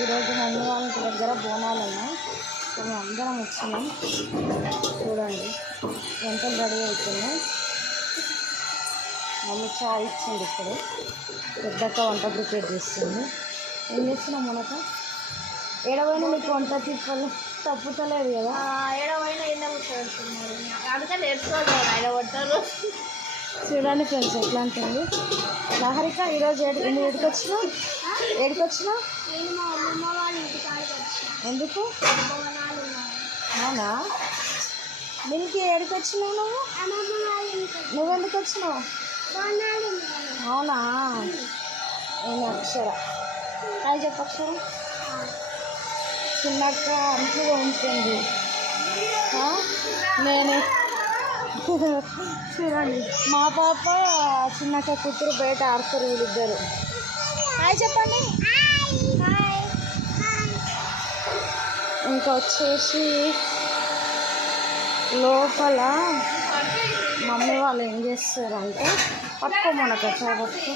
ఈరోజు మమ్మీ వాళ్ళ దగ్గర బోనాలు ఉన్నాయి. సో మేము అందరం వచ్చినాం. చూడండి వంటలు రెడీ అవుతున్నాయి. మమ్మీ చాయ్ ఇచ్చింది. ఇప్పుడు పెద్దక్క వంట ప్రిపేర్ చేస్తుంది. ఏం చేస్తున్నాం మనక ఏడవైనా నీకు వంట తిప్పలు తప్పుతలేదు కదా. ఏడవైనా ఇలా కూర్చోబెడుతున్నారు, అందుకని నేర్చుకోవాలి ఏడబట్టారు. చూడండి ఫ్రెండ్స్ ఎట్లా ఉంటుంది. లహరిక ఈరోజు ఏడికి వచ్చినావు? నేను మా అమ్మమ్మ వాళ్ళ ఇంటికాడికి వచ్చాను. ఎందుకు? బోనాలు అవునా? మిల్కి ఏడికి వచ్చినావు నువ్వు? అమ్మమ్మ వాళ్ళ ఇంటికి. నువ్వెందుకు వచ్చినావు? బోనాలు అవునా? నేను అక్షర అది చెప్పు. అక్షర చిన్నక్క అంట్లు ఉంటుంది. నేను చూడండి మా పాప చిన్నక్క కూతురు బయట ఆడుతారు వీళ్ళిద్దరు. హాయ్ చెప్పండి. ఇంకా వచ్చేసి లోపల మమ్మీ వాళ్ళు ఏం చేస్తారంటే పట్టుకోమనక పట్టుకో.